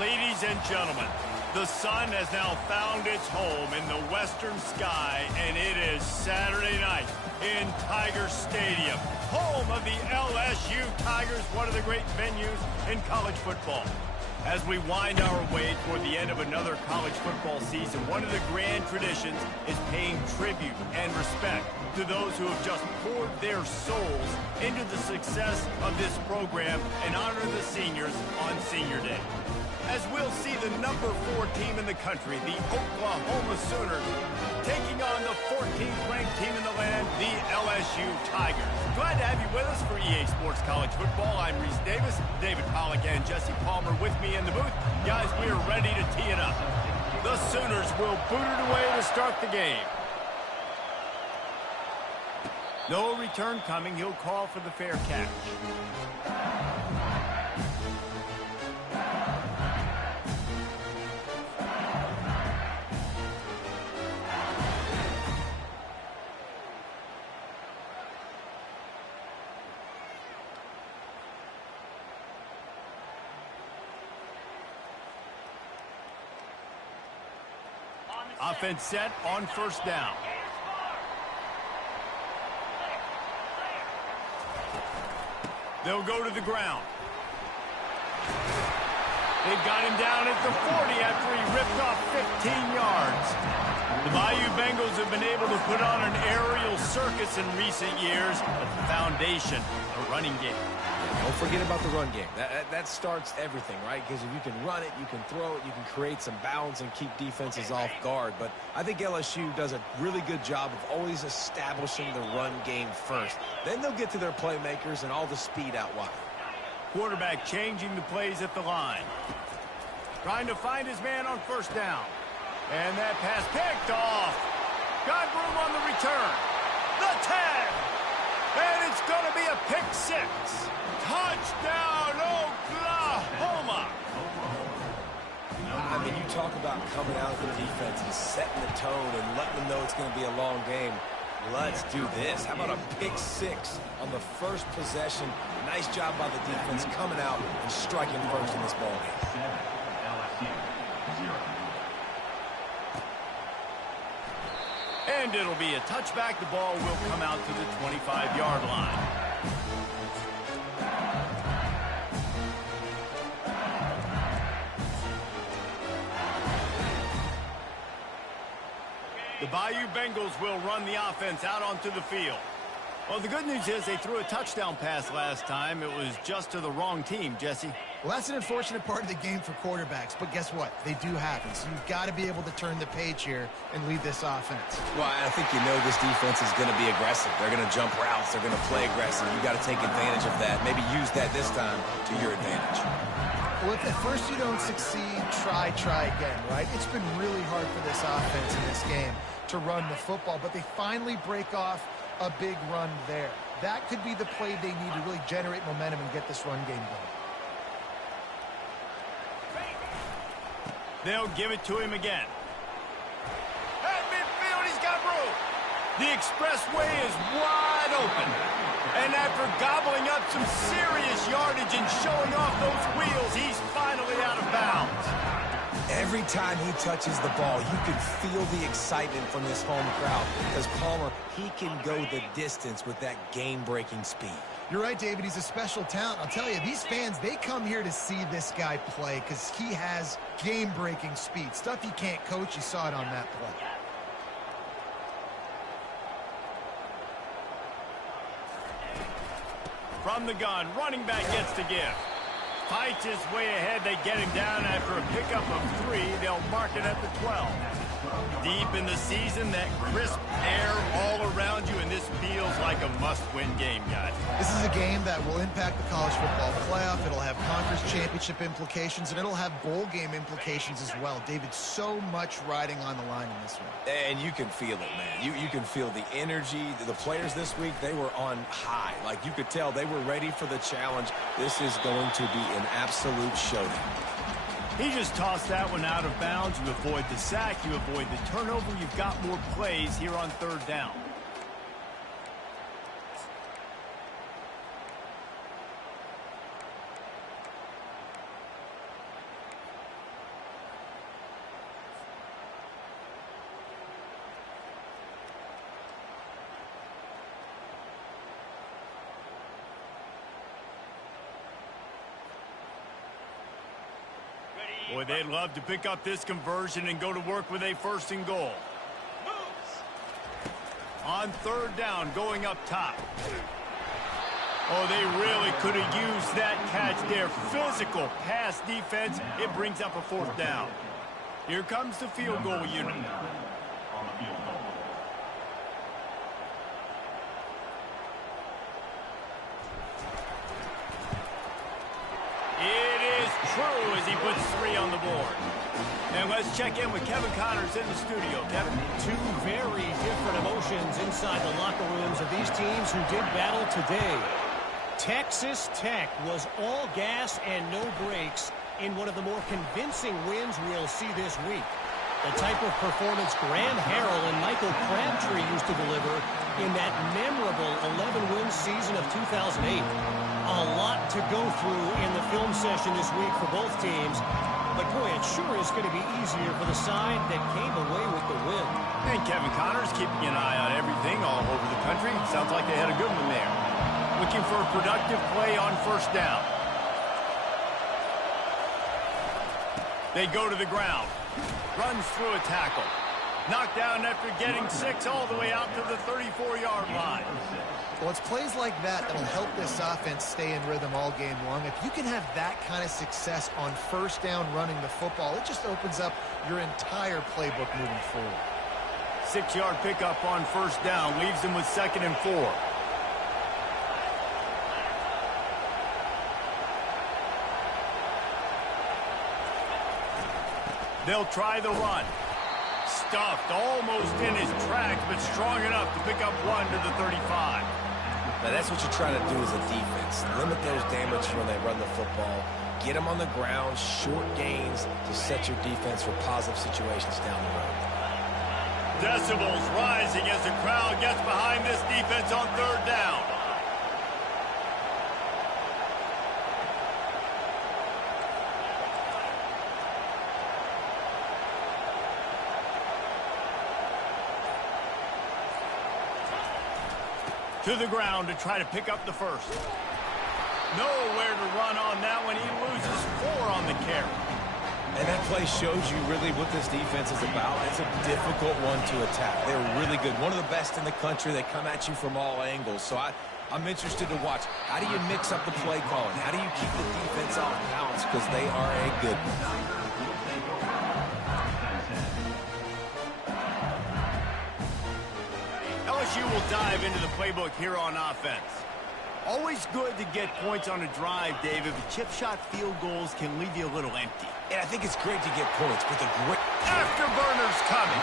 Ladies and gentlemen, the sun has now found its home in the western sky, and it is Saturday night in Tiger Stadium, home of the LSU Tigers, one of the great venues in college football. As we wind our way toward the end of another college football season, one of the grand traditions is paying tribute and respect to those who have just poured their souls into the success of this program and honor the seniors on Senior Day. As we'll see the number 4 team in the country, the Oklahoma Sooners, taking on the 14th ranked team in the land, the LSU Tigers. Glad to have you with us for EA Sports College Football. I'm Reese Davis, David Pollack, and Jesse Palmer with me in the booth. Guys, we are ready to tee it up. The Sooners will boot it away to start the game. No return coming. He'll call for the fair catch. Offense set on first down. They'll go to the ground. They've got him down at the 40 after he ripped off 15 yards. The Bayou Bengals have been able to put on an aerial circus in recent years, but the foundation, a running game. Don't forget about the run game. That starts everything, right? Because if you can run it, you can throw it, you can create some bounds and keep defenses off guard. But I think LSU does a really good job of always establishing the run game first. Then they'll get to their playmakers and all the speed out wide. Quarterback changing the plays at the line. Trying to find his man on first down. And that pass picked off. Got room on the return. The 10. And it's going to be a pick 6. Touchdown, Oklahoma! I mean, you talk about coming out of the defense and setting the tone and letting them know it's going to be a long game. Let's do this. How about a pick 6 on the first possession? Nice job by the defense coming out and striking first in this ballgame. And it'll be a touchback. The ball will come out to the 25-yard line. The Bayou Bengals will run the offense out onto the field. Well, the good news is they threw a touchdown pass last time. It was just to the wrong team, Jesse. Well, that's an unfortunate part of the game for quarterbacks, but guess what? They do happen, so you've got to be able to turn the page here and lead this offense. Well, I think you know this defense is going to be aggressive. They're going to jump routes. They're going to play aggressive. You've got to take advantage of that. Maybe use that this time to your advantage. Well, if at first you don't succeed, try again, right? It's been really hard for this offense in this game to run the football, but they finally break off a big run there. That could be the play they need to really generate momentum and get this run game going. They'll give it to him again. At midfield, he's got room. The expressway is wide open. And after gobbling up some serious yardage and showing off those wheels, he's finally out of bounds. Every time he touches the ball, you can feel the excitement from this home crowd because Palmer, he can go the distance with that game-breaking speed. You're right, David. He's a special talent. I'll tell you, these fans, they come here to see this guy play because he has game-breaking speed. Stuff you can't coach. You saw it on that play. From the gun, running back gets to give. Fights his way ahead. They get him down after a pickup of 3. They'll mark it at the 12. Deep in the season, that crisp air all around you, and this feels like a must-win game, guys. This is a game that will impact the college football playoff. It'll have conference championship implications, and it'll have bowl game implications as well. David, so much riding on the line in this one. And you can feel it, man. You can feel the energy. The players this week, they were on high. Like, you could tell they were ready for the challenge. This is going to be an absolute showdown. He just tossed that one out of bounds. You avoid the sack, you avoid the turnover. You've got more plays here on third down. Boy, they'd love to pick up this conversion and go to work with a 1st and goal. On 3rd down, going up top. Oh, they really could have used that catch there. Physical pass defense. It brings up a 4th down. Here comes the field goal unit. It is true as he puts 3 on the board. And let's check in with Kevin Connors in the studio. Kevin? Two very different emotions inside the locker rooms of these teams who did battle today. Texas Tech was all gas and no brakes in one of the more convincing wins we'll see this week. The type of performance Graham Harrell and Michael Crabtree used to deliver in that memorable 11-win season of 2008. A lot to go through in the film session this week for both teams. But, boy, it sure is going to be easier for the side that came away with the win. And Kevin Connors keeping an eye on everything all over the country. Sounds like they had a good one there. Looking for a productive play on 1st down. They go to the ground. Runs through a tackle. Knocked down after getting 6 all the way out to the 34-yard line. Well, it's plays like that that'll help this offense stay in rhythm all game long. If you can have that kind of success on 1st down running the football, it just opens up your entire playbook moving forward. 6-yard pickup on 1st down. Leaves them with 2nd and 4. They'll try the run. Stuffed almost in his tracks, but strong enough to pick up 1 to the 35. Now, that's what you're trying to do as a defense. Limit those damage when they run the football. Get them on the ground, short gains to set your defense for positive situations down the road. Decibels rising as the crowd gets behind this defense on 3rd down. To the ground to try to pick up the 1st. Nowhere to run on that one. He loses 4 on the carry. And that play shows you really what this defense is about. It's a difficult one to attack. They're really good. One of the best in the country. They come at you from all angles. So I'm interested to watch. How do you mix up the play calling? How do you keep the defense off balance? Because they are a good one. LSU will dive into the playbook here on offense. Always good to get points on a drive, David, but chip shot field goals can leave you a little empty. And I think it's great to get points, but the great... Afterburners coming.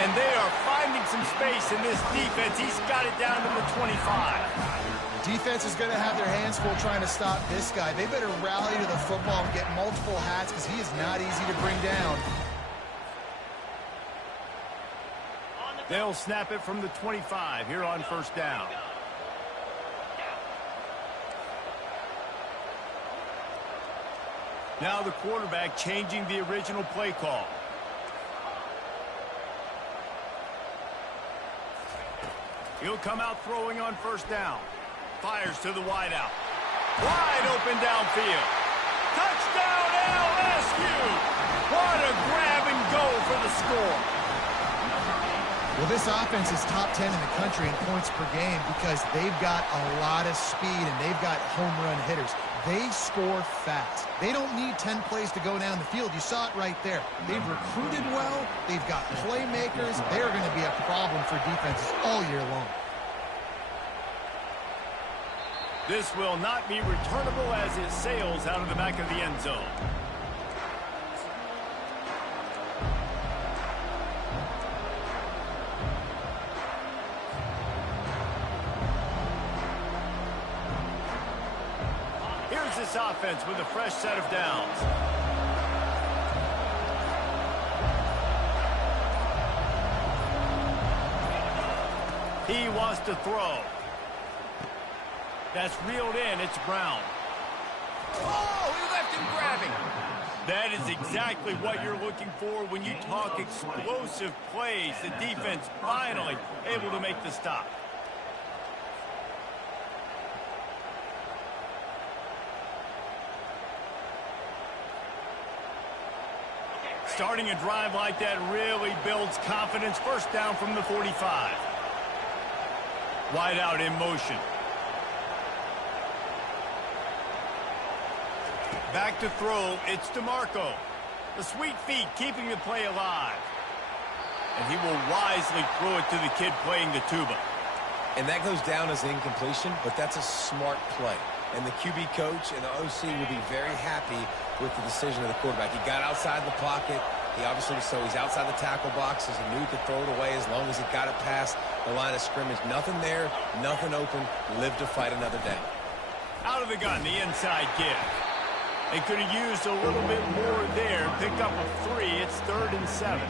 And they are finding some space in this defense. He's got it down to the 25. Defense is going to have their hands full trying to stop this guy. They better rally to the football and get multiple hats because he is not easy to bring down. They'll snap it from the 25 here on 1st down. Now the quarterback changing the original play call. He'll come out throwing on 1st down. Fires to the wideout. Wide open downfield. Touchdown LSU! What a grab and go for the score. Well, this offense is top 10 in the country in points per game because they've got a lot of speed and they've got home run hitters. They score fast. They don't need 10 plays to go down the field. You saw it right there. They've recruited well. They've got playmakers. They're going to be a problem for defenses all year long. This will not be returnable as it sails out of the back of the end zone. Here's this offense with a fresh set of downs. He wants to throw. That's reeled in. It's Brown. Oh, he left him grabbing. That is exactly what you're looking for when you talk explosive plays. The defense finally able to make the stop. Starting a drive like that really builds confidence. First down from the 45. Wide out in motion. Back to throw. It's DeMarco. The sweet feet keeping the play alive. And he will wisely throw it to the kid playing the tuba. And that goes down as an incompletion, but that's a smart play. And the QB coach and the OC will be very happy with the decision of the quarterback. He got outside the pocket. He obviously, so he's outside the tackle boxes. He knew he could throw it away as long as he got it past the line of scrimmage. Nothing there, nothing open. Live to fight another day. Out of the gun, the inside give. They could have used a little bit more there. Pick up a 3. It's 3rd and 7.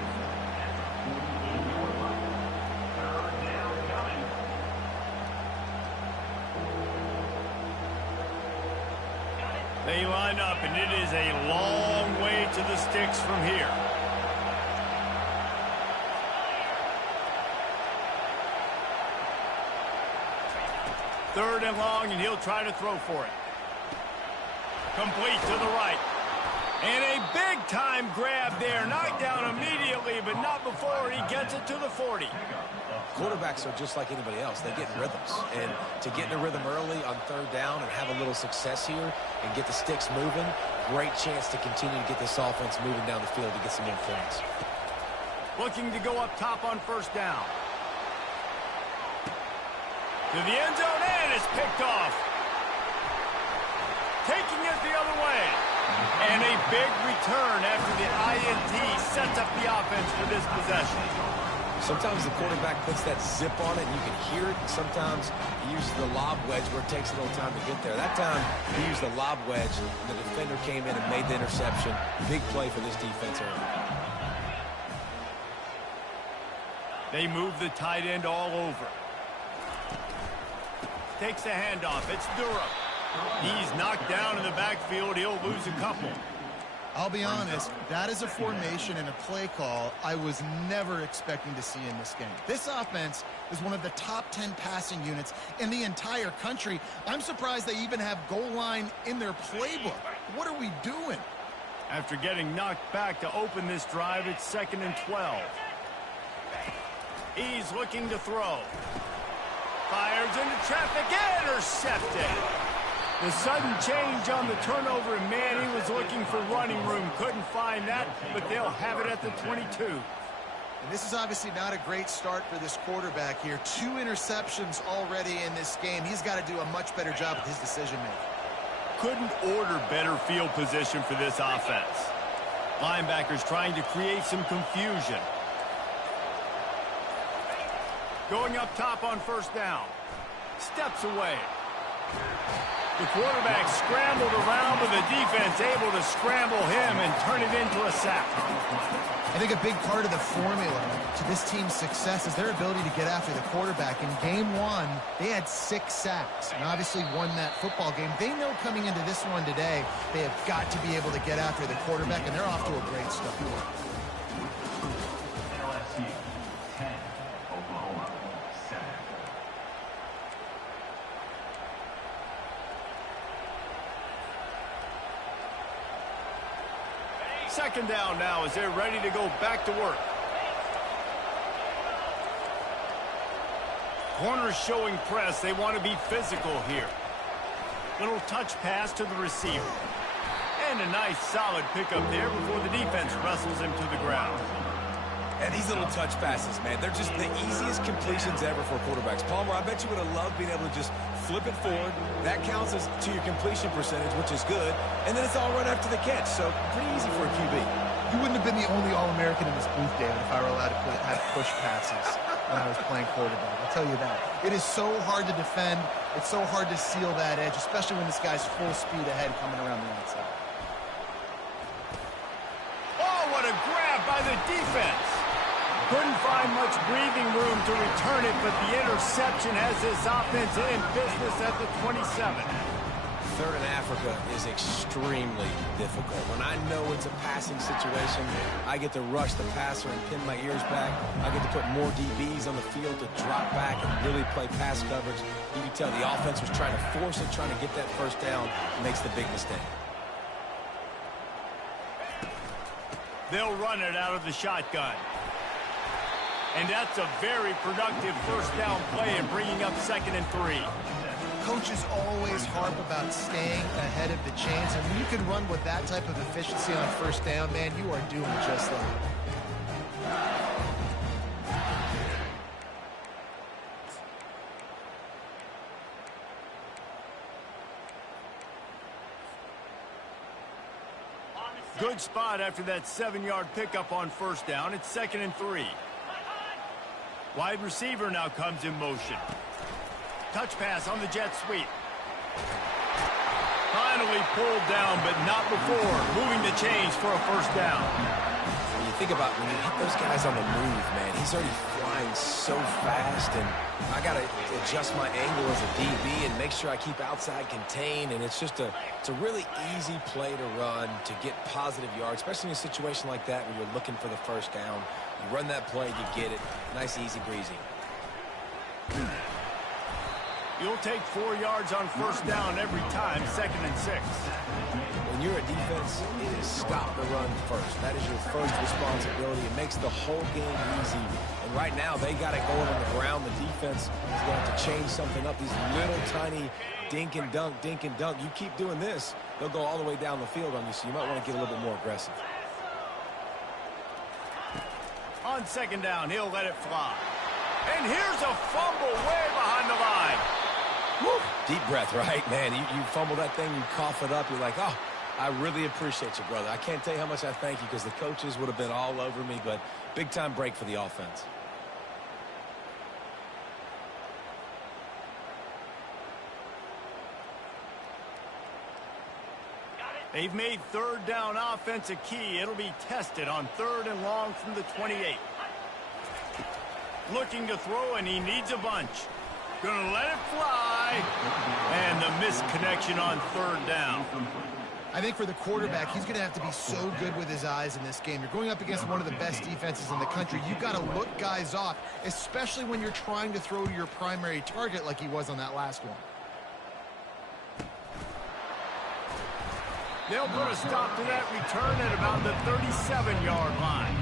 They line up, and it is a long way to the sticks from here. Third and long, and he'll try to throw for it. Complete to the right. And a big-time grab there. Knocked down immediately, but not before he gets it to the 40. Quarterbacks are just like anybody else. They get in rhythms. And to get in a rhythm early on third down and have a little success here and get the sticks moving, great chance to continue to get this offense moving down the field to get some influence. Looking to go up top on first down. To the end zone, and it's picked off. Taking it the other way. And a big return after the INT sets up the offense for this possession. Sometimes the quarterback puts that zip on it, and you can hear it. And sometimes he uses the lob wedge where it takes a little time to get there. That time, he used the lob wedge, and the defender came in and made the interception. Big play for this defense early. They move the tight end all over. Takes the handoff. It's Durham. He's knocked down in the backfield. He'll lose a couple. I'll be honest, that is a formation and a play call I was never expecting to see in this game. This offense is one of the top 10 passing units in the entire country. I'm surprised they even have goal line in their playbook. What are we doing? After getting knocked back to open this drive, it's 2nd and 12. He's looking to throw. Fires into traffic, intercepted. The sudden change on the turnover, and man, he was looking for running room. Couldn't find that, but they'll have it at the 22. And this is obviously not a great start for this quarterback here. 2 interceptions already in this game. He's got to do a much better job with his decision-making. Couldn't order better field position for this offense. Linebackers trying to create some confusion. Going up top on first down. Steps away. The quarterback scrambled around, but the defense able to scramble him and turn it into a sack. I think a big part of the formula to this team's success is their ability to get after the quarterback. In game 1, they had 6 sacks and obviously won that football game. They know coming into this one today, they have got to be able to get after the quarterback, and they're off to a great start. LSU 10, Oklahoma 7. Second down now as they're ready to go back to work. Corners showing press. They want to be physical here. Little touch pass to the receiver. And a nice solid pickup there before the defense wrestles him to the ground. And these little touch passes, man, they're just the easiest completions ever for quarterbacks. Palmer, I bet you would have loved being able to just flip it forward. That counts as to your completion percentage, which is good. And then it's all right after the catch, so pretty easy for a QB. You wouldn't have been the only All-American in this booth, David, if I were allowed to have push passes when I was playing quarterback. I'll tell you that. It is so hard to defend. It's so hard to seal that edge, especially when this guy's full speed ahead coming around the outside. Oh, what a grab by the defense. Couldn't find much breathing room to return it, but the interception has this offense in business at the 27. Third in Africa is extremely difficult. When I know it's a passing situation, I get to rush the passer and pin my ears back. I get to put more DBs on the field to drop back and really play pass coverage. You can tell the offense was trying to force it, trying to get that first down, makes the big mistake. They'll run it out of the shotgun. And that's a very productive first down play and bringing up 2nd and 3. Coaches always harp about staying ahead of the chains, and when you can run with that type of efficiency on first down, man, you are doing just that. Good spot after that 7-yard pickup on first down. It's 2nd and 3. Wide receiver now comes in motion. Touch pass on the jet sweep. Finally pulled down, but not before moving the chains for a first down. When you think about when you hit those guys on the move, man, he's already flying so fast, and I got to adjust my angle as a DB and make sure I keep outside contained, and it's a really easy play to run to get positive yards, especially in a situation like that where you're looking for the first down. You run that play, you get it. Nice, easy breezy. You'll take 4 yards on first down every time, 2nd and 6. When you're a defense, it is stop the run first. That is your first responsibility. It makes the whole game easy. And right now, they got it going on the ground. The defense is going to have to change something up. These little tiny dink and dunk, dink and dunk. You keep doing this, they'll go all the way down the field on you, so you might want to get a little bit more aggressive. On 2nd down, he'll let it fly. And here's a fumble way behind the line. Woo. Deep breath, right, man? You fumble that thing, you cough it up, you're like, oh, I really appreciate you, brother. I can't tell you how much I thank you because the coaches would have been all over me, but big-time break for the offense. They've made 3rd down offense a key. It'll be tested on 3rd and long from the 28. Looking to throw, and he needs a bunch. Gonna let it fly. And the misconnection on 3rd down. I think for the quarterback, he's going to have to be so good with his eyes in this game. You're going up against one of the best defenses in the country. You've got to look guys off, especially when you're trying to throw to your primary target like he was on that last one. They'll put a stop to that return at about the 37-yard line.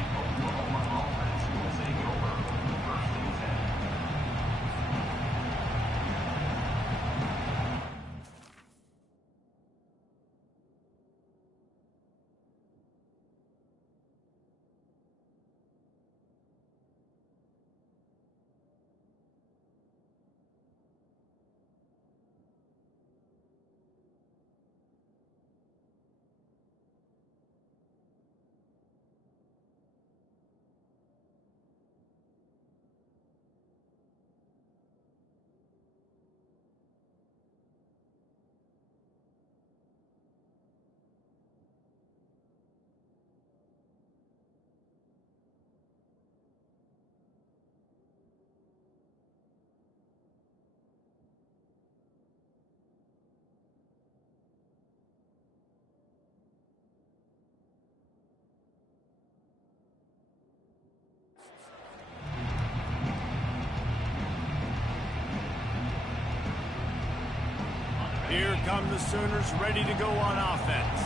Here come the Sooners ready to go on offense.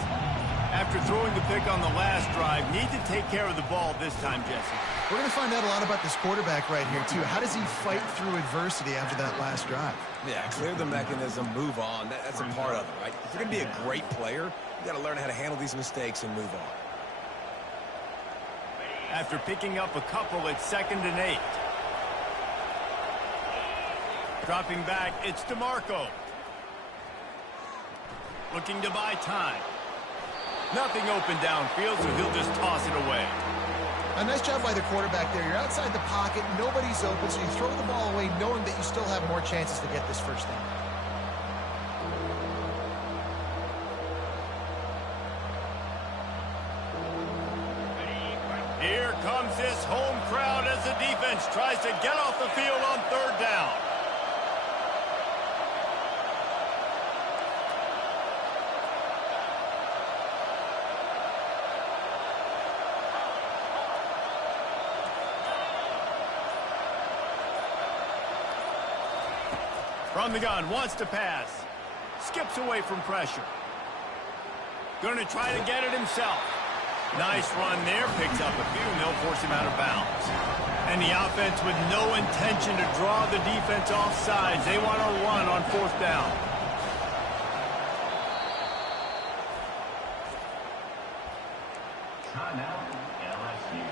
After throwing the pick on the last drive, need to take care of the ball this time, Jesse. We're going to find out a lot about this quarterback right here, too. How does he fight through adversity after that last drive? Yeah, clear the mechanism, move on. That's a part of it, right? If you're going to be a great player, you got to learn how to handle these mistakes and move on. After picking up a couple, it's 2nd and 8. Dropping back, it's DeMarco. Looking to buy time. Nothing open downfield, so he'll just toss it away. A nice job by the quarterback there. You're outside the pocket, nobody's open, so you throw the ball away knowing that you still have more chances to get this first down. Here comes this home crowd as the defense tries to get off the field on 3rd down. From the gun, wants to pass. Skips away from pressure. Going to try to get it himself. Nice run there. Picks up a few, and they'll force him out of bounds. And the offense with no intention to draw the defense off sides. They want to run on fourth down. Timeout, LSU.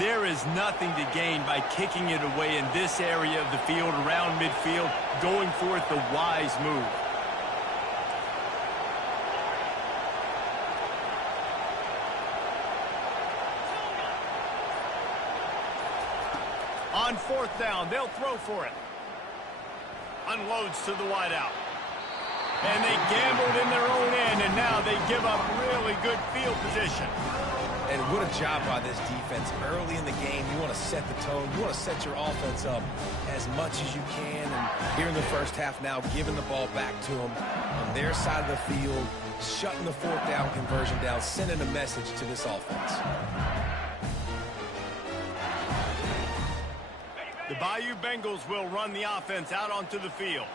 There is nothing to gain by kicking it away in this area of the field around midfield, going for it the wise move. On fourth down, they'll throw for it. Unloads to the wideout. And they gambled in their own end, and now they give up really good field position. And what a job by this defense. Early in the game, you want to set the tone. You want to set your offense up as much as you can. And here in the first half now, giving the ball back to them on their side of the field, shutting the fourth down conversion down, sending a message to this offense. The Bayou Bengals will run the offense out onto the field.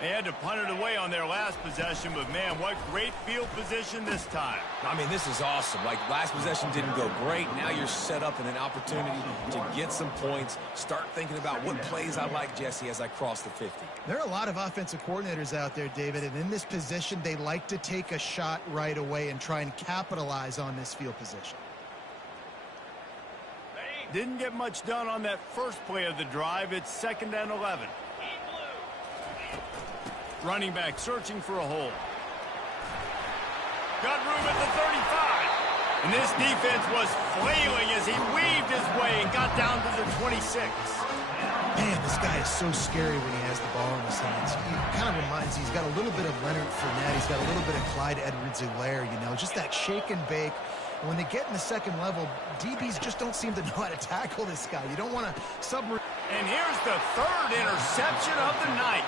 They had to punt it away on their last possession, but man, what great field position this time. I mean, this is awesome. Like, last possession didn't go great. Now you're set up in an opportunity to get some points. Start thinking about what plays I like, Jesse, as I cross the 50. There are a lot of offensive coordinators out there, David, and in this position, they like to take a shot right away and try and capitalize on this field position. Didn't get much done on that first play of the drive. It's 2nd and 11. Running back searching for a hole. Got room at the 35. And this defense was flailing as he weaved his way and got down to the 26. Man, this guy is so scary when he has the ball in his hands. He kind of reminds me, he's got a little bit of Leonard Fournette. He's got a little bit of Clyde Edwards-Helaire, you know, just that shake and bake. And when they get in the second level, DBs just don't seem to know how to tackle this guy. You don't want to submarine. And here's the 3rd interception of the night.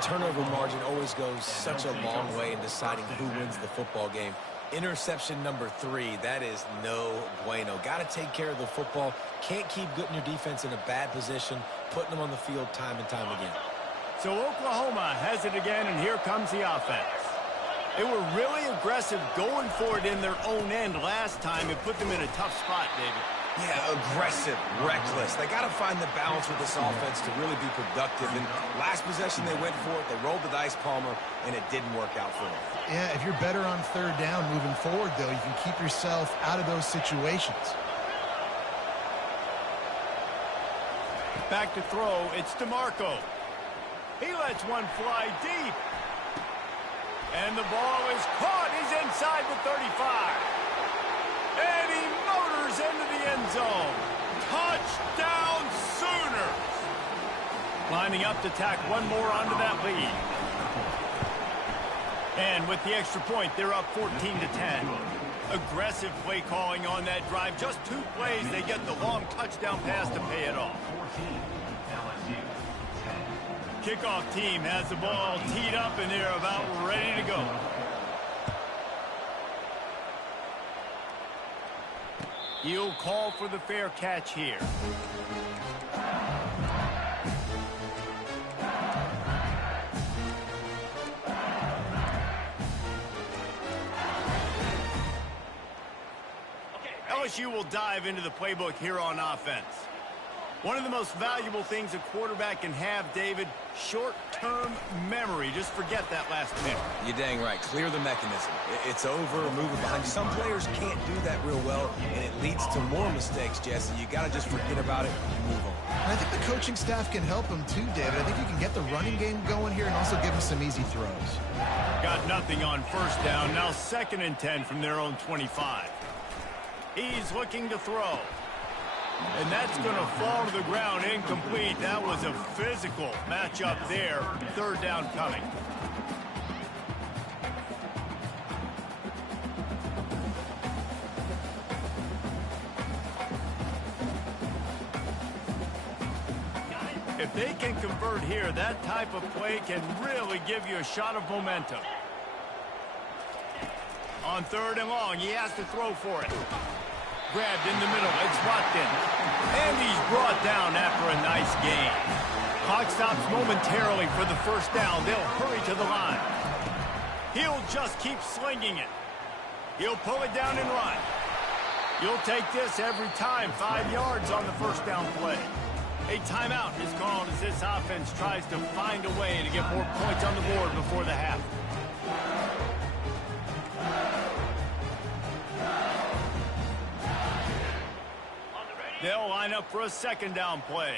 Turnover margin always goes such a long way in deciding who wins the football game. Interception number 3, that is no bueno. Got to take care of the football. Can't keep getting your defense in a bad position, putting them on the field time and time again. So Oklahoma has it again, and here comes the offense. They were really aggressive going for it in their own end last time. It put them in a tough spot, David. Yeah, aggressive, reckless. They got to find the balance with this offense to really be productive. And last possession, they went for it. They rolled the dice, Palmer, and it didn't work out for them. Yeah, if you're better on 3rd down moving forward, though, you can keep yourself out of those situations. Back to throw, it's DeMarco. He lets one fly deep. And the ball is caught. He's inside the 35. And he motors into the end zone. Touchdown Sooners. Lining up to tack one more onto that lead. And with the extra point, they're up 14-10. Aggressive play calling on that drive. Just 2 plays, they get the long touchdown pass to pay it off. 14, LSU, 10. Kickoff team has the ball teed up, and they're about ready to go. He'll call for the fair catch here. LSU will dive into the playbook here on offense. One of the most valuable things a quarterback can have, David, short-term memory. Just forget that last pick. You're dang right. Clear the mechanism. It's over, move it behind. Some players can't do that real well, and it leads to more mistakes, Jesse. You got to just forget about it and move on. And I think the coaching staff can help him too, David. I think you can get the running game going here and also give him some easy throws. Got nothing on 1st down. Now 2nd and 10 from their own 25. He's looking to throw. And that's going to fall to the ground incomplete. That was a physical matchup there. 3rd down coming. If they can convert here, that type of play can really give you a shot of momentum. On 3rd and long, he has to throw for it. Grabbed in the middle. It's Watkins. And he's brought down after a nice gain. Clock stops momentarily for the first down. They'll hurry to the line. He'll just keep slinging it. He'll pull it down and run. You'll take this every time. 5 yards on the first down play. A timeout is called as this offense tries to find a way to get more points on the board before the half. They'll line up for a second down play.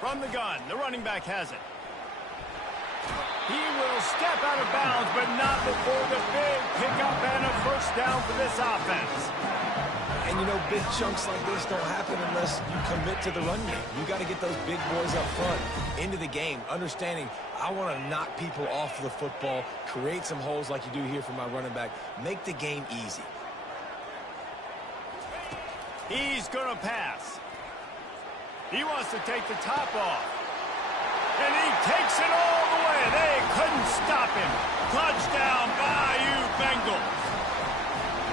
From the gun, the running back has it. He will step out of bounds, but not before the big pickup and a first down for this offense. And, you know, big chunks like this don't happen unless you commit to the run game. You got to get those big boys up front into the game, understanding I want to knock people off the football, create some holes like you do here for my running back, make the game easy. He's going to pass. He wants to take the top off. And he takes it all the way. They couldn't stop him. Touchdown, Bayou Bengals.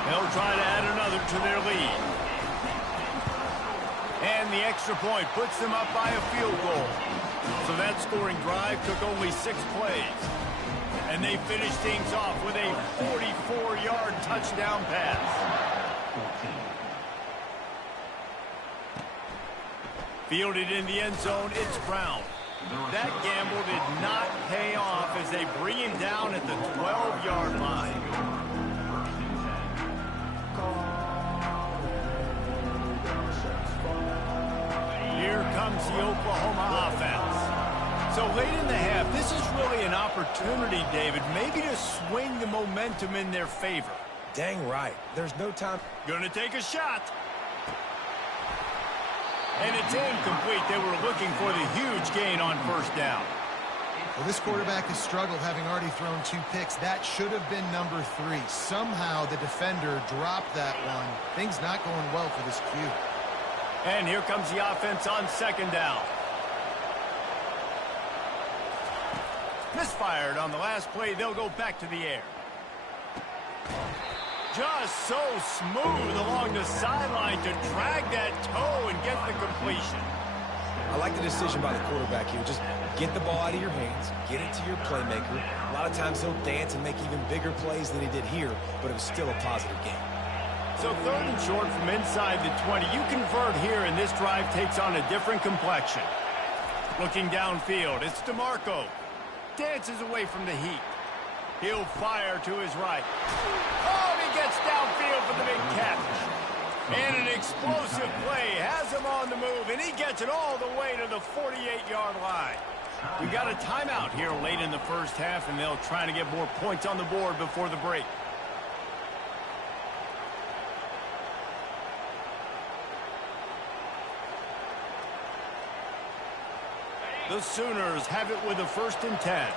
They'll try to add another to their lead. And the extra point puts them up by a field goal. So that scoring drive took only 6 plays. And they finished things off with a 44-yard touchdown pass. Fielded in the end zone, it's Brown. That gamble did not pay off as they bring him down at the 12-yard line. Here comes the Oklahoma offense. So late in the half, this is really an opportunity, David, maybe to swing the momentum in their favor. Dang right. There's no time. Gonna take a shot. And it's incomplete. They were looking for the huge gain on first down. Well, this quarterback has struggled, having already thrown 2 picks. That should have been number 3. Somehow the defender dropped that one. Things not going well for this Q. And here comes the offense on second down. Misfired on the last play. They'll go back to the air. Just so smooth along the sideline to drag that toe and get the completion. I like the decision by the quarterback here. Just get the ball out of your hands, get it to your playmaker. A lot of times he'll dance and make even bigger plays than he did here, but it was still a positive game. So 3rd and short from inside the 20. You convert here, and this drive takes on a different complexion. Looking downfield, it's DeMarco. Dances away from the heat. He'll fire to his right. Oh, he gets downfield for the big catch. And an explosive play has him on the move, and he gets it all the way to the 48-yard line. We got a timeout here late in the first half, and they'll try to get more points on the board before the break. The Sooners have it with a 1st and 10.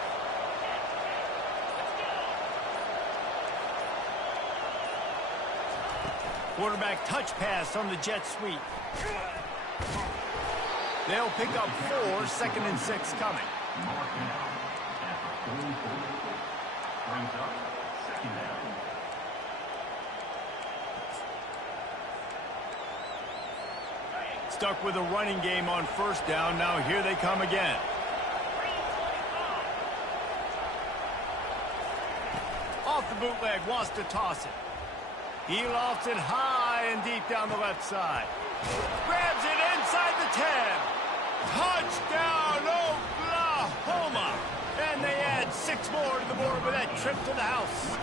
Quarterback touch pass on the jet sweep. They'll pick up 4, 2nd and 6 coming. Stuck with a running game on first down. Now here they come again. Off the bootleg, wants to toss it. He lofts it high and deep down the left side. Grabs it inside the 10. Touchdown, Oklahoma! And they add 6 more to the board with that trip to the house.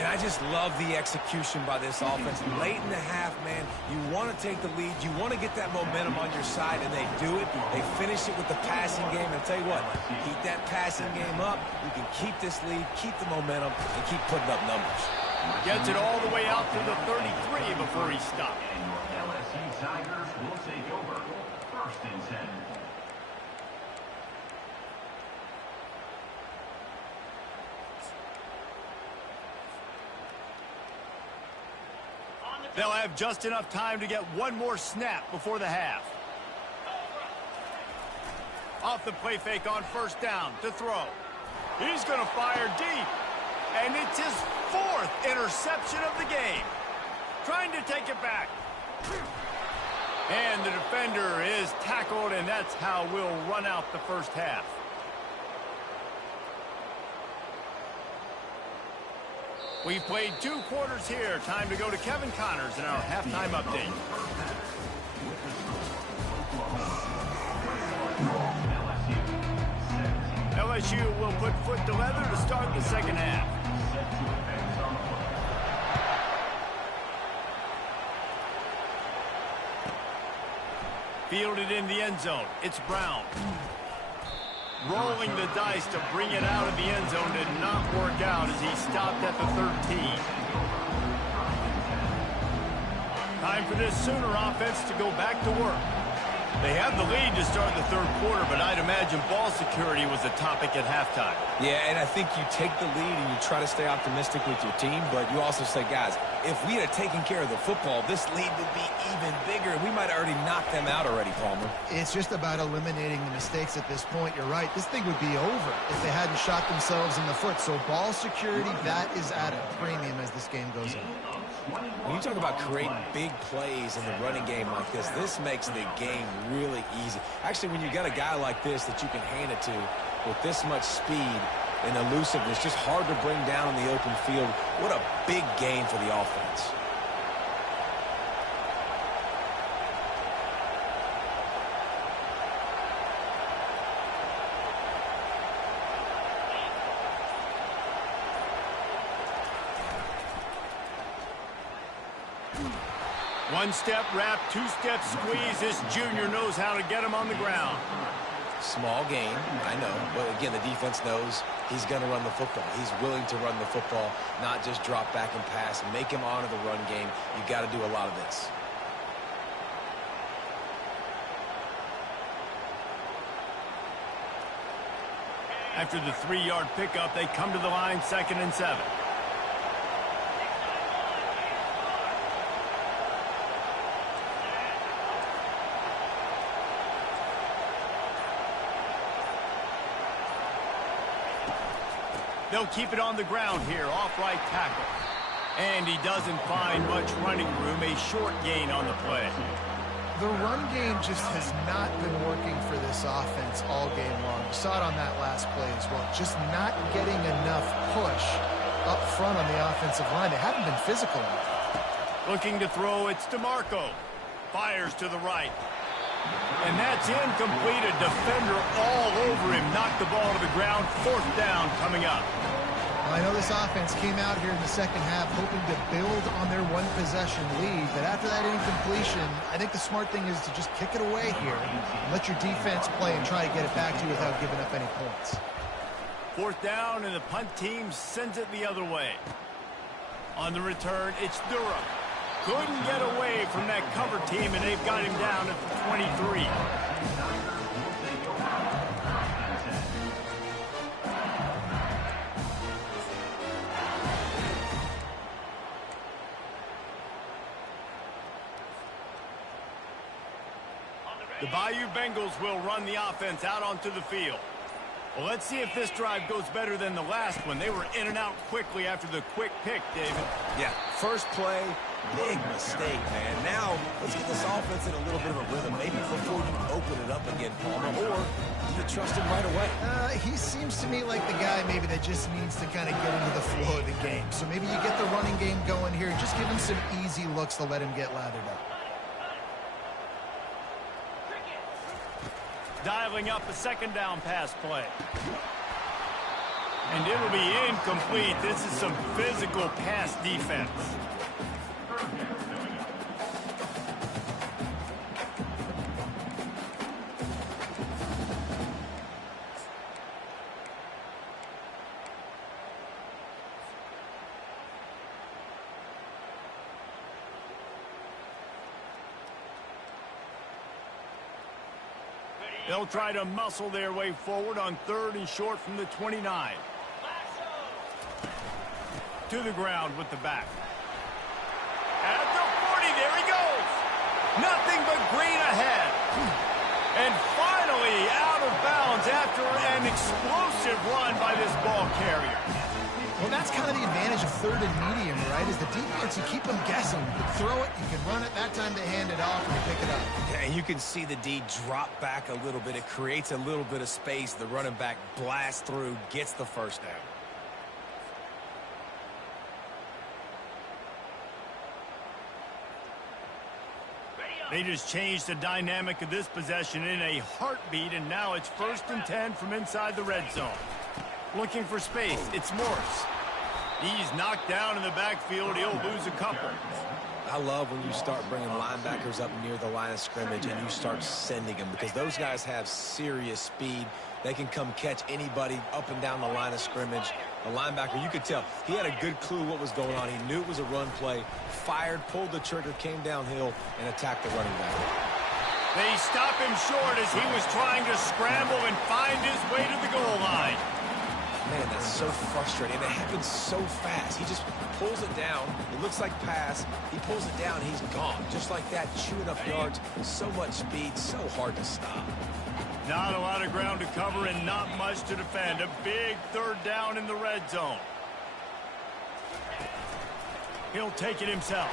And I just love the execution by this offense. Late in the half, man, you want to take the lead. You want to get that momentum on your side, and they do it. They finish it with the passing game. And I'll tell you what, keep that passing game up. You can keep this lead, keep the momentum, and keep putting up numbers. Gets it all the way out to the 33 before he stopped. And your LSU Tigers will take over 1st and 10. They'll have just enough time to get one more snap before the half. Off the play fake on first down to throw. He's going to fire deep. And it's his 4th interception of the game. Trying to take it back. And the defender is tackled, and that's how we'll run out the first half. We've played 2 quarters here. Time to go to Kevin Connors in our halftime update. LSU will put foot to leather to start the second half. Fielded in the end zone. It's Brown. Rolling the dice to bring it out of the end zone did not work out as he stopped at the 13. Time for this Sooner offense to go back to work. They have the lead to start the third quarter, but I'd imagine ball security was a topic at halftime. Yeah, and I think you take the lead and you try to stay optimistic with your team, but you also say, guys, if we had taken care of the football, this lead would be even bigger. We might have already knocked them out already, Palmer. It's just about eliminating the mistakes at this point. You're right. This thing would be over if they hadn't shot themselves in the foot. So ball security, that is at a premium as this game goes on. When you talk about creating big plays in the running game like this makes the game really easy. Actually, when you got a guy like this that you can hand it to with this much speed and elusiveness, just hard to bring down in the open field. What a big game for the offense. One-step wrap, two-step squeeze. This junior knows how to get him on the ground. Small gain, I know. But again, the defense knows he's going to run the football. He's willing to run the football, not just drop back and pass. Make him honor the run game. You got to do a lot of this. After the 3-yard pickup, they come to the line, 2nd and 7. They'll keep it on the ground here, off right tackle. And he doesn't find much running room, a short gain on the play. The run game just has not been working for this offense all game long. You saw it on that last play as well. Just not getting enough push up front on the offensive line. They haven't been physical enough. Looking to throw, it's DeMarco. Fires to the right. And that's incomplete. A defender all over him. Knocked the ball to the ground. 4th down coming up. I know this offense came out here in the second half hoping to build on their one-possession lead, but after that incompletion, I think the smart thing is to just kick it away here and let your defense play and try to get it back to you without giving up any points. 4th down, and the punt team sends it the other way. On the return, it's Durham. Couldn't get away from that cover team, and they've got him down at the 23. The Bayou Bengals will run the offense out onto the field. Well, let's see if this drive goes better than the last one. They were in and out quickly after the quick pick, David. Yeah, first play, big mistake, man. Now, let's get this offense in a little bit of a rhythm, maybe before you open it up again, Palmer, or do you trust him right away? He seems to me like the guy maybe that just needs to kind of get into the flow of the game. So maybe you get the running game going here, just give him some easy looks to let him get lathered up. Dialing up a 2nd down pass play. And it'll be incomplete. This is some physical pass defense. They'll try to muscle their way forward on 3rd and short from the 29. To the ground with the back. At the 40, there he goes. Nothing but green ahead. And finally out of bounds after an explosive run by this ball carrier. Well, that's kind of the advantage of third and medium, right? Is the defense, you keep them guessing. You can throw it, you can run it. That time they hand it off and you pick it up. Yeah, and you can see the D drop back a little bit. It creates a little bit of space. The running back blasts through, gets the first down. They just changed the dynamic of this possession in a heartbeat, and now it's 1st and 10 from inside the red zone. Looking for space, it's Morse. He's knocked down in the backfield. He'll lose a couple. I love when you start bringing linebackers up near the line of scrimmage and you start sending them, because those guys have serious speed. They can come catch anybody up and down the line of scrimmage. The linebacker, you could tell, he had a good clue what was going on. He knew it was a run play, fired, pulled the trigger, came downhill, and attacked the running back. They stop him short as he was trying to scramble and find his way to the goal line. Man, that's so frustrating. It happens so fast. He just pulls it down. It looks like pass. He pulls it down. He's gone. Just like that, chewing up yards. So much speed, so hard to stop. Not a lot of ground to cover and not much to defend. A big 3rd down in the red zone. He'll take it himself.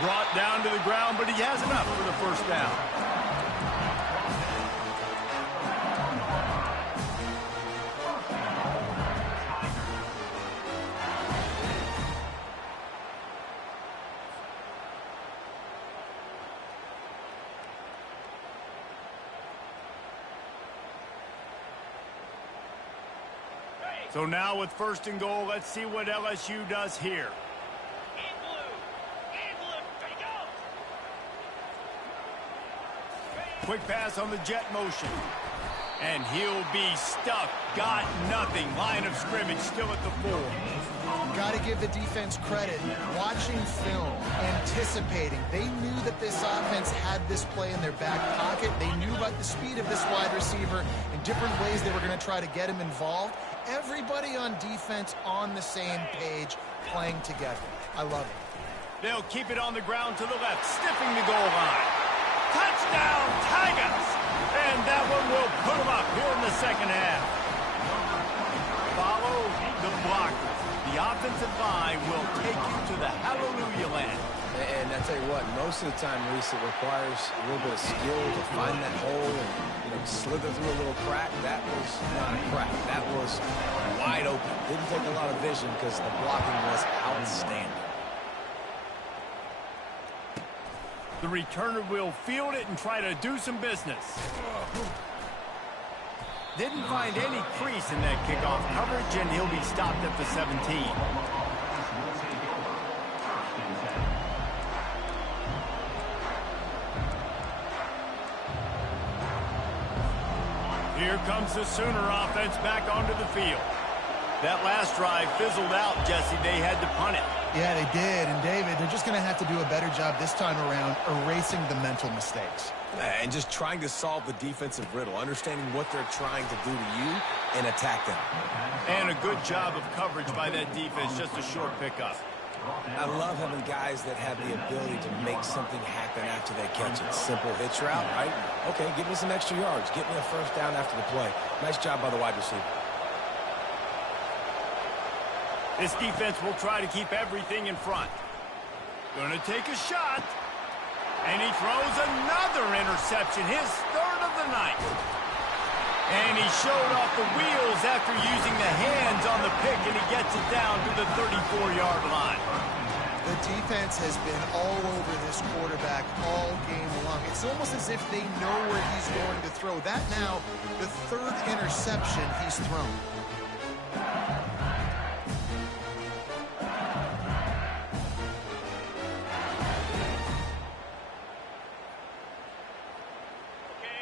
Brought down to the ground, but he has enough for the 1st down. So now with 1st and goal, let's see what LSU does here. Quick pass on the jet motion. And he'll be stuck. Got nothing. Line of scrimmage still at the 4. Got to give the defense credit. Watching film, anticipating. They knew that this offense had this play in their back pocket. They knew about the speed of this wide receiver and different ways they were going to try to get him involved. Everybody on defense on the same page, playing together. I love it. They'll keep it on the ground to the left, sniffing the goal line. Touchdown, Tigers! And that one will put them up here in the 2nd half. Follow the blockers. The offensive line will take you to the hallelujah land. And I tell you what, most of the time, Reese, it requires a little bit of skill to find that hole and, slither through a little crack. That was not a crack. That was wide open. Didn't take a lot of vision because the blocking was outstanding. The returner will field it and try to do some business. Didn't find any crease in that kickoff coverage, and he'll be stopped at the 17. Here comes the Sooner offense back onto the field. That last drive fizzled out, Jesse. They had to punt it. Yeah, they did. And, David, they're just going to have to do a better job this time around erasing the mental mistakes. And just trying to solve the defensive riddle, understanding what they're trying to do to you and attack them. And a good job of coverage by that defense, just a short pickup. I love having guys that have the ability to make something happen after they catch it. Simple hitch route, right? Okay, give me some extra yards. Get me a 1st down after the play. Nice job by the wide receiver. This defense will try to keep everything in front. Gonna take a shot. And he throws another interception, his 3rd of the night. And he showed off the wheels after using the hands on the pick, and he gets it down to the 34-yard line. The defense has been all over this quarterback all game long. It's almost as if they know where he's going to throw. That now, the 3rd interception he's thrown.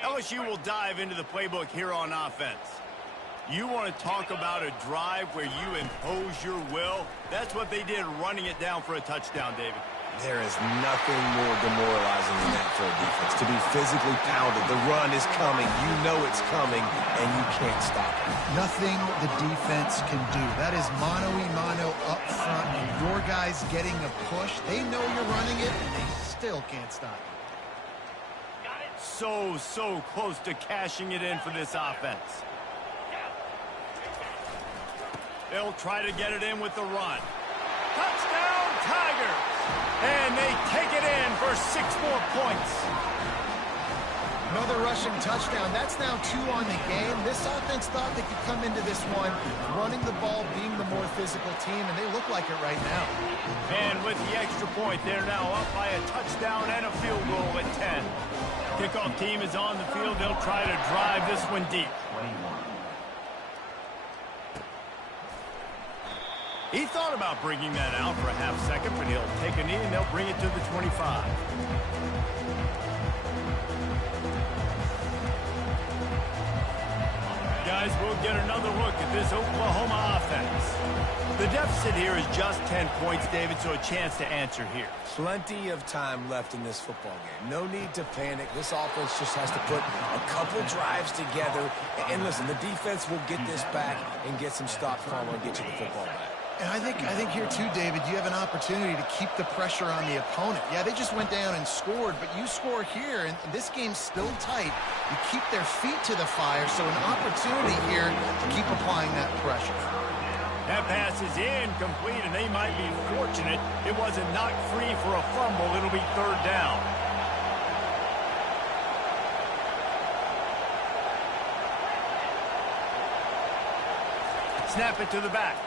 LSU will dive into the playbook here on offense. You want to talk about a drive where you impose your will? That's what they did, running it down for a touchdown, David. There is nothing more demoralizing than that for a defense. To be physically pounded, the run is coming, you know it's coming, and you can't stop it. Nothing the defense can do. That is mano-a-mano up front, and your guys getting a push. They know you're running it, and they still can't stop it. So close to cashing it in for this offense. They'll try to get it in with the run. Touchdown, Tigers! And they take it in for 6 more points. Another rushing touchdown. That's now 2 on the game. This offense thought they could come into this one running the ball, being the more physical team, and they look like it right now. And with the extra point, they're now up by a touchdown and a field goal at 10. Kickoff team is on the field. They'll try to drive this one deep. 21. He thought about bringing that out for a half second, but he'll take a knee and they'll bring it to the 25. Guys, we'll get another look at this Oklahoma offense. The deficit here is just 10 points, David, so a chance to answer here. Plenty of time left in this football game. No need to panic. This offense just has to put a couple drives together. And listen, the defense will get this back and get some stops calm and get you the football back. And I think here too, David, you have an opportunity to keep the pressure on the opponent. Yeah, they just went down and scored, but you score here, and this game's still tight. You keep their feet to the fire, so an opportunity here to keep applying that pressure. That pass is incomplete, and they might be fortunate it wasn't knocked free for a fumble. It'll be 3rd down. Snap it to the back.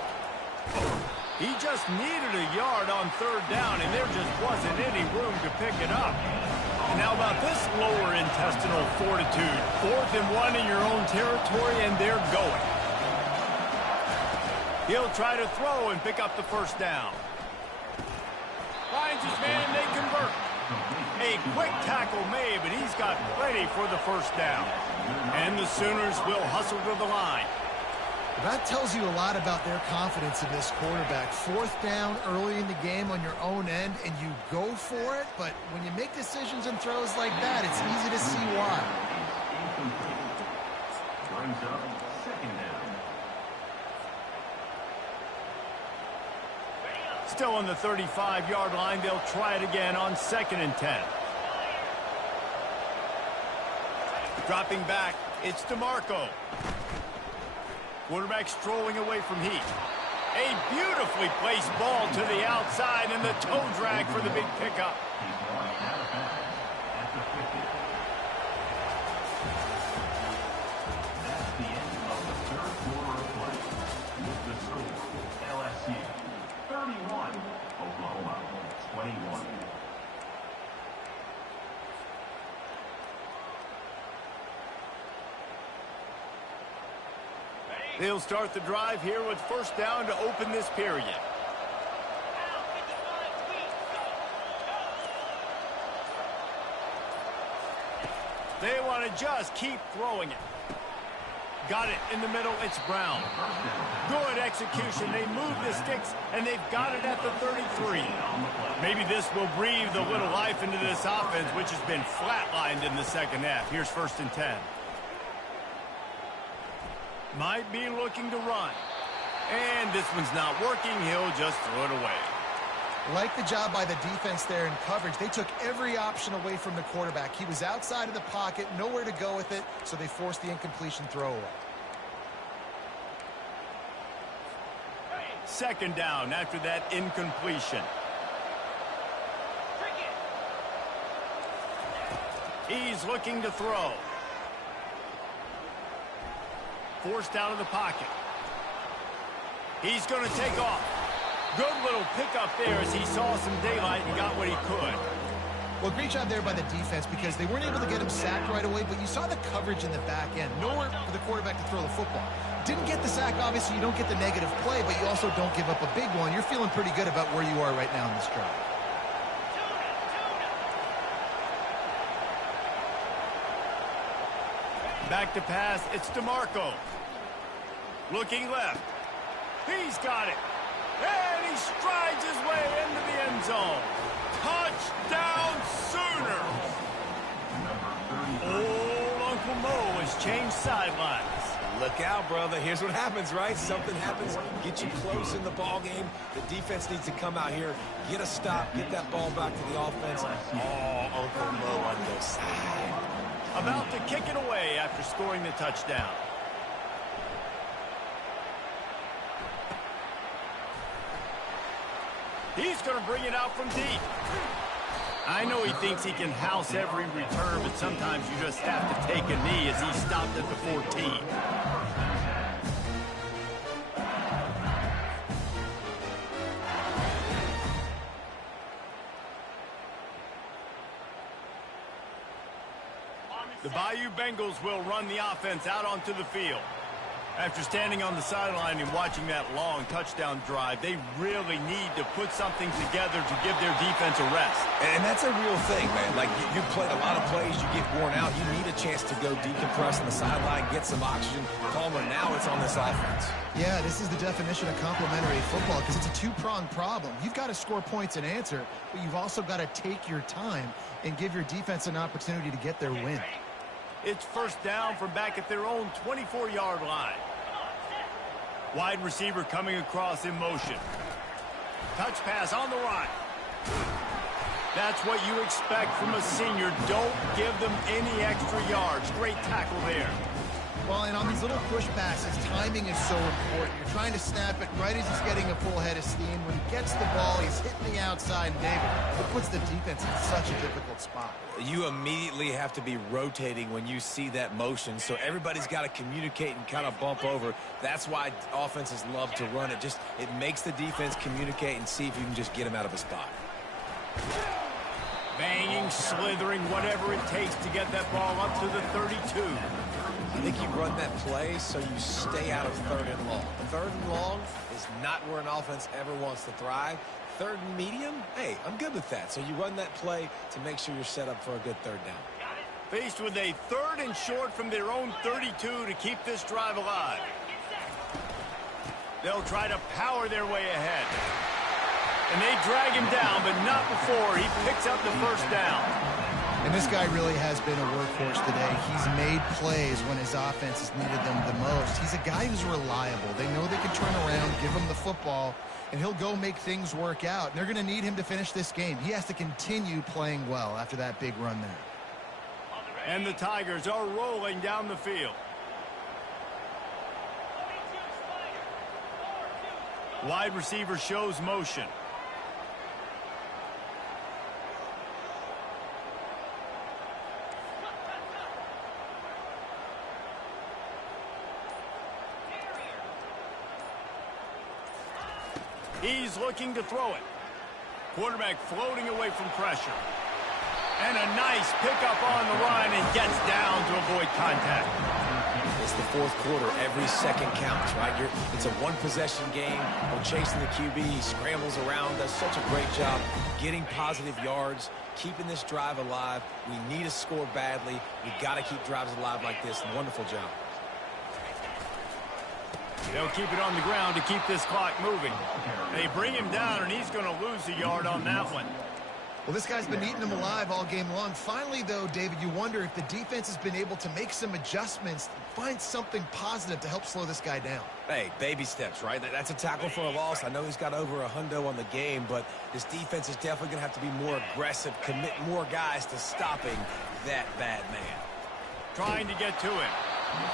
He just needed a yard on 3rd down, and there just wasn't any room to pick it up. And now about this lower intestinal fortitude. 4th and 1 in your own territory, and they're going. He'll try to throw and pick up the 1st down. Finds his man, and they convert. A quick tackle made, but he's got plenty for the 1st down. And the Sooners will hustle to the line. That tells you a lot about their confidence in this quarterback. 4th down early in the game on your own end, and you go for it, but when you make decisions and throws like that, it's easy to see why. Brings up 2nd down. Still on the 35-yard line. They'll try it again on 2nd and 10. Dropping back, it's DeMarco. Quarterback strolling away from heat. A beautifully placed ball to the outside, and the toe drag for the big pickup. He's going out of bounds at the 50. That's the end of the 3rd quarter of play. With the score, LSU 31, Oklahoma 21. They'll start the drive here with 1st down to open this period. They want to just keep throwing it. Got it in the middle. It's Brown. Good execution. They move the sticks, and they've got it at the 33. Maybe this will breathe a little life into this offense, which has been flatlined in the 2nd half. Here's 1st and 10. Might be looking to run. And this one's not working. He'll just throw it away. Like the job by the defense there in coverage. They took every option away from the quarterback. He was outside of the pocket, nowhere to go with it, so they forced the incompletion throw away. 2nd down after that incompletion. He's looking to throw. Forced out of the pocket. He's going to take off. Good little pickup there as he saw some daylight and got what he could. Well, great job there by the defense because they weren't able to get him sacked right away, but you saw the coverage in the back end. Nowhere for the quarterback to throw the football. Didn't get the sack, obviously. You don't get the negative play, but you also don't give up a big one. You're feeling pretty good about where you are right now in this drive. Back to pass, it's DeMarco. Looking left. He's got it. And he strides his way into the end zone. Touchdown Sooners! Old Uncle Mo has changed sidelines. Look out, brother. Here's what happens, right? Something happens, get you close in the ball game. The defense needs to come out here, get a stop, get that ball back to the offense. Oh, Uncle Mo on the side. About to kick it away after scoring the touchdown. He's going to bring it out from deep. I know he thinks he can house every return, but sometimes you just have to take a knee as he stopped at the 14. The Bayou Bengals will run the offense out onto the field. After standing on the sideline and watching that long touchdown drive, they really need to put something together to give their defense a rest. And that's a real thing, man. Like, you played a lot of plays, you get worn out. You need a chance to go decompress on the sideline, get some oxygen. Palmer, now it's on this offense. Yeah, this is the definition of complementary football because it's a two-pronged problem. You've got to score points and answer, but you've also got to take your time and give your defense an opportunity to get their win. It's first down from back at their own 24-yard line. Wide receiver coming across in motion. Touch pass on the run. That's what you expect from a senior. Don't give them any extra yards. Great tackle there. Well, and on these little push passes, timing is so important. You're trying to snap it right as he's getting a full head of steam. When he gets the ball, he's hitting the outside. And David, it puts the defense in such a difficult spot. You immediately have to be rotating when you see that motion, so everybody's got to communicate and kind of bump over. That's why offenses love to run it. It makes the defense communicate and see if you can just get him out of a spot. Banging, slithering, whatever it takes to get that ball up to the 32. I think you run that play so you stay out of third and long. Third and long is not where an offense ever wants to thrive. Third and medium, hey, I'm good with that. So you run that play to make sure you're set up for a good third down. Faced with a third and short from their own 32 to keep this drive alive. They'll try to power their way ahead. And they drag him down, but not before he picks up the first down. And this guy really has been a workhorse today. He's made plays when his offense has needed them the most. He's a guy who's reliable. They know they can turn around, give him the football, and he'll go make things work out. And they're going to need him to finish this game. He has to continue playing well after that big run there. And the Tigers are rolling down the field. Wide receiver shows motion. He's looking to throw it. Quarterback floating away from pressure. And a nice pickup on the run and gets down to avoid contact. It's the fourth quarter. Every second counts, right? It's a one-possession game. We're chasing the QB. He scrambles around, does such a great job getting positive yards, keeping this drive alive. We need to score badly. We've got to keep drives alive like this. Wonderful job. They'll keep it on the ground to keep this clock moving. They bring him down, and he's going to lose a yard on that one. Well, this guy's been eating them alive all game long. Finally, though, David, you wonder if the defense has been able to make some adjustments, find something positive to help slow this guy down. Hey, baby steps, right? That's a tackle for a loss. I know he's got over a hundo on the game, but this defense is definitely going to have to be more aggressive, commit more guys to stopping that bad man. Trying to get to him.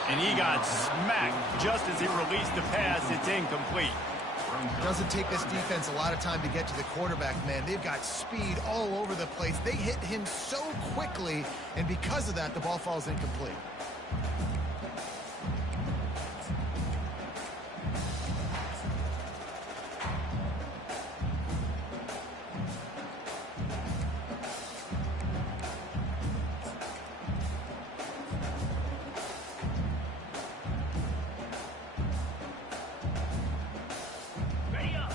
And he got smacked just as he released the pass. It's incomplete. Doesn't take this defense a lot of time to get to the quarterback, man. They've got speed all over the place. They hit him so quickly, and because of that, the ball falls incomplete.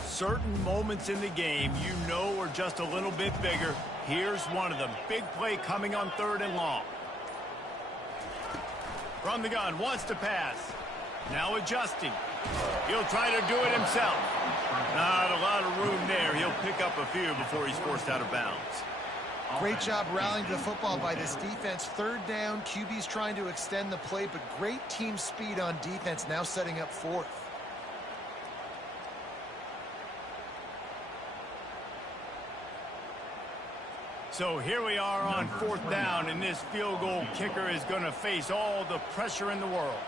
Certain moments in the game you know are just a little bit bigger. Here's one of them. Big play coming on third and long. From the gun, wants to pass. Now adjusting. He'll try to do it himself. Not a lot of room there. He'll pick up a few before he's forced out of bounds. Great job rallying to the football by this defense. Third down, QB's trying to extend the play, but great team speed on defense, now setting up fourth. So here we are on fourth down, and this field goal kicker is going to face all the pressure in the world.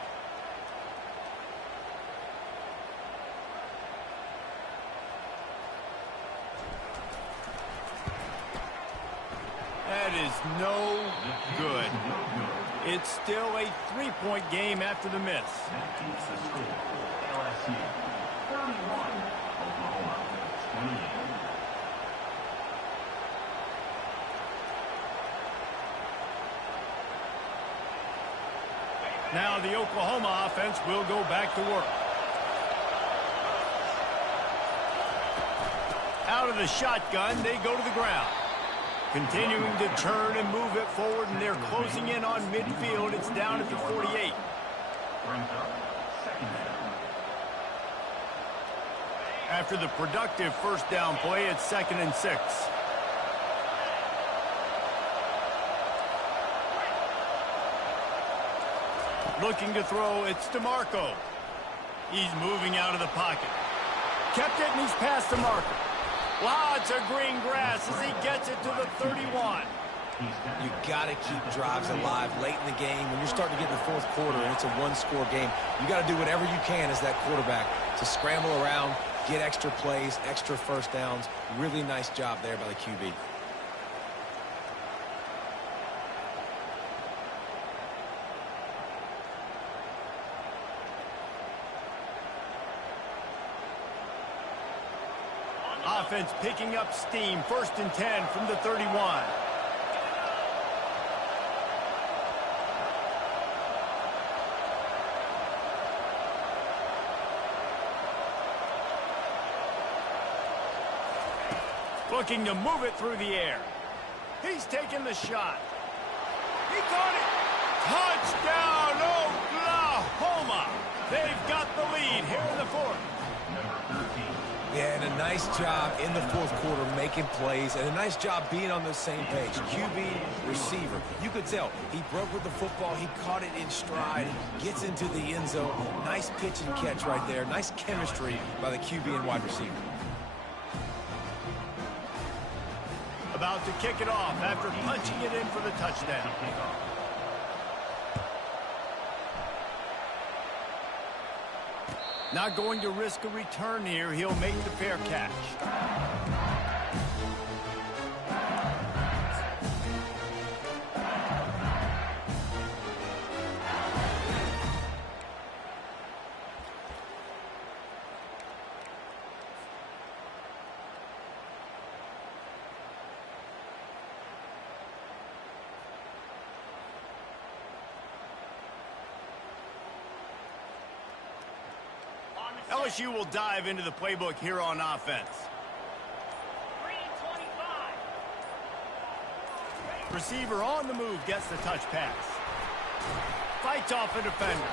is no good. It's still a 3-point game after the miss. That keeps the score. LSU 31, Oklahoma 28. Now the Oklahoma offense will go back to work. Out of the shotgun, they go to the ground. Continuing to turn and move it forward, and they're closing in on midfield. It's down at the 48. Brings up second down. After the productive first down play, it's 2nd and 6. Looking to throw, it's DeMarco. He's moving out of the pocket. Kept it, and he's past DeMarco. Lots of green grass as he gets it to the 31. You got to keep drives alive late in the game. When you're starting to get in the fourth quarter and it's a one-score game, you got to do whatever you can as that quarterback to scramble around, get extra plays, extra first downs. Really nice job there by the QB. Offense picking up steam. 1st and 10 from the 31. Looking to move it through the air. He's taking the shot. He got it. Touchdown, Oklahoma. They've got the lead here in the 4th. Number 13. Yeah, and a nice job in the fourth quarter making plays, and a nice job being on the same page. QB, receiver. You could tell he broke with the football. He caught it in stride, gets into the end zone. Nice pitch and catch right there. Nice chemistry by the QB and wide receiver. About to kick it off after punching it in for the touchdown. Not going to risk a return here. He'll make the fair catch. LSU will dive into the playbook here on offense. Receiver on the move gets the touch pass. Fights off a defender.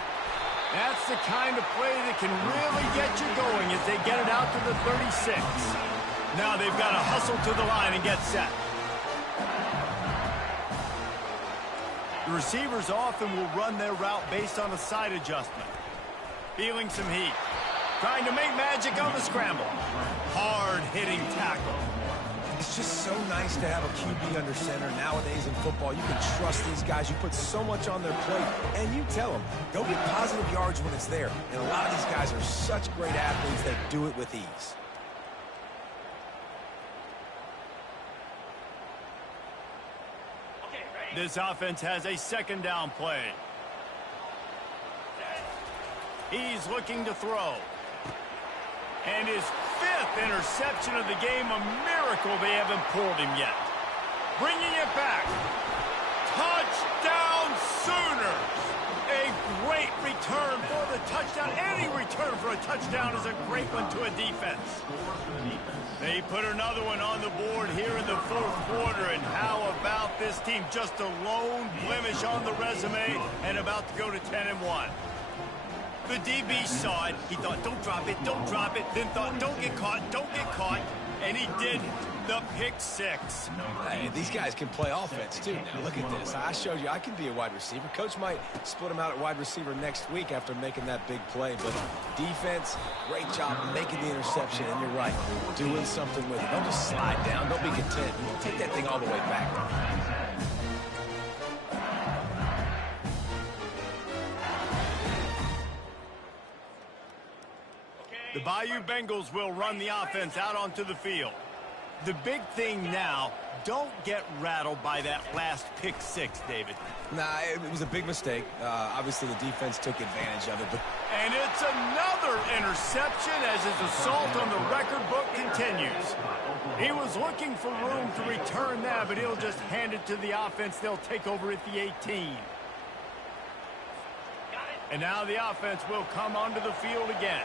That's the kind of play that can really get you going as they get it out to the 36. Now they've got to hustle to the line and get set. The receivers often will run their route based on a side adjustment. Feeling some heat. Trying to make magic on the scramble. Hard-hitting tackle. It's just so nice to have a QB under center nowadays in football. You can trust these guys. You put so much on their plate, and you tell them, go get positive yards when it's there. And a lot of these guys are such great athletes that do it with ease. This offense has a 2nd down play. He's looking to throw. And his 5th interception of the game, a miracle they haven't pulled him yet. Bringing it back. Touchdown Sooners! A great return for the touchdown. Any return for a touchdown is a great one to a defense. They put another one on the board here in the 4th quarter. And how about this team? Just a lone blemish on the resume and about to go to 10-1. The DB saw it. He thought, don't drop it, don't drop it. Then thought, don't get caught, don't get caught. And he did the pick 6. Hey, these guys can play offense, too. Now, look at this. I showed you I can be a wide receiver. Coach might split him out at wide receiver next week after making that big play. But defense, great job making the interception. And you're right, doing something with it. Don't just slide down. Don't be content. Take that thing all the way back. The Bayou Bengals will run the offense out onto the field. The big thing now, don't get rattled by that last pick six, David. Nah, it was a big mistake. Obviously, the defense took advantage of it. But And it's another interception as his assault on the record book continues. He was looking for room to return that, but he'll just hand it to the offense. They'll take over at the 18. And now the offense will come onto the field again.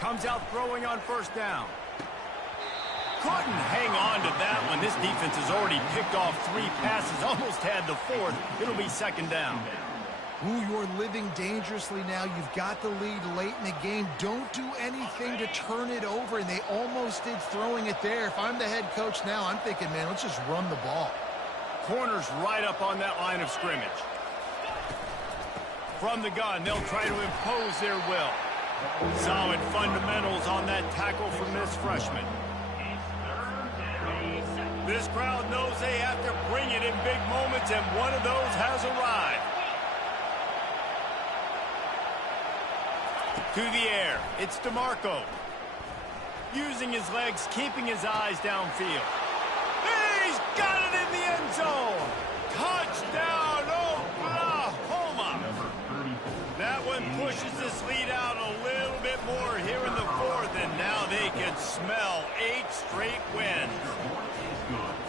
Comes out throwing on first down. Couldn't hang on to that one. This defense has already picked off 3 passes, almost had the 4th. It'll be second down. Ooh, you're living dangerously now. You've got the lead late in the game. Don't do anything to turn it over, and they almost did throwing it there. If I'm the head coach now, I'm thinking, man, let's just run the ball. Corners right up on that line of scrimmage. From the gun, they'll try to impose their will. Solid fundamentals on that tackle from this freshman. This crowd knows they have to bring it in big moments, and one of those has arrived. To the air, it's DeMarco. Using his legs, keeping his eyes downfield. He's got it in the end zone. Touchdown, Oklahoma. That one pushes this lead out a little bit more here in the 4th, and now they can smell 8 straight wins.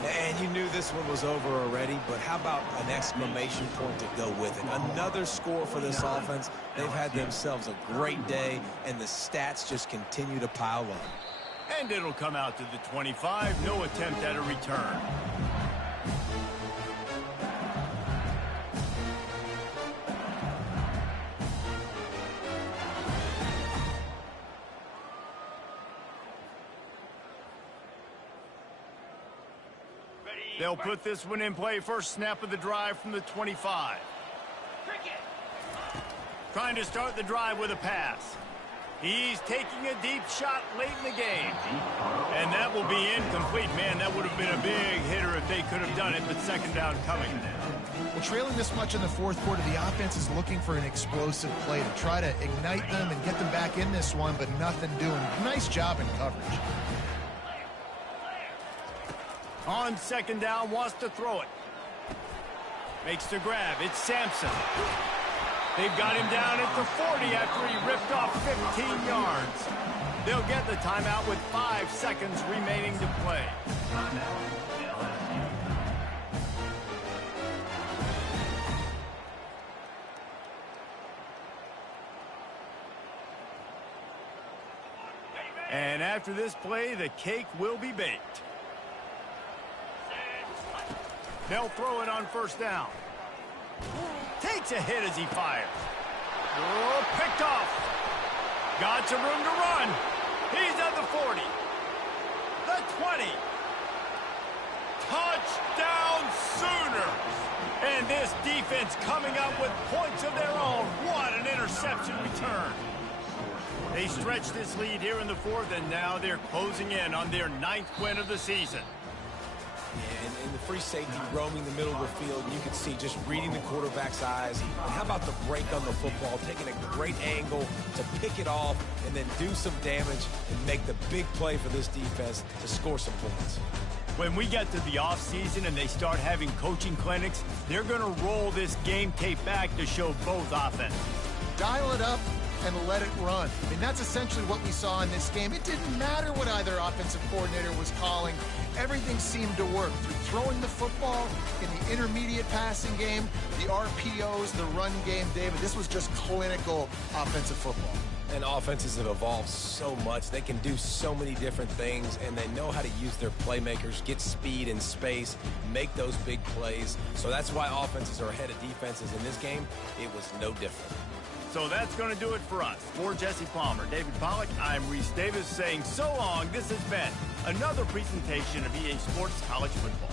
And you knew this one was over already, but how about an exclamation point to go with it? Another score for this offense. They've had themselves a great day, and the stats just continue to pile up. And it'll come out to the 25. No attempt at a return. They'll put this one in play. First snap of the drive from the 25. Trying to start the drive with a pass. He's taking a deep shot late in the game. And that will be incomplete. Man, that would have been a big hitter if they could have done it, but second down coming. Well, trailing this much in the 4th quarter, the offense is looking for an explosive play to try to ignite them and get them back in this one, but nothing doing. Nice job in coverage. On second down, wants to throw it. Makes the grab. It's Sampson. They've got him down at the 40 after he ripped off 15 yards. They'll get the timeout with 5 seconds remaining to play. And after this play, the cake will be baked. They'll throw it on first down. Takes a hit as he fires. Oh, picked off. Got some room to run. He's at the 40. The 20. Touchdown Sooners. And this defense coming up with points of their own. What an interception return. They stretch this lead here in the 4th, and now they're closing in on their 9th win of the season. And the free safety roaming the middle of the field, you can see just reading the quarterback's eyes. And how about the break on the football, taking a great angle to pick it off and then do some damage and make the big play for this defense to score some points. When we get to the offseason and they start having coaching clinics, they're going to roll this game tape back to show both offenses. Dial it up and let it run. I mean, that's essentially what we saw in this game. It didn't matter what either offensive coordinator was calling. Everything seemed to work. Through throwing the football, in the intermediate passing game, the RPOs, the run game, David, this was just clinical offensive football. And offenses have evolved so much. They can do so many different things, and they know how to use their playmakers, get speed and space, make those big plays. So that's why offenses are ahead of defenses. In this game, it was no different. So that's going to do it for us. For Jesse Palmer, David Pollack, I'm Reese Davis saying so long. This has been another presentation of EA Sports College Football.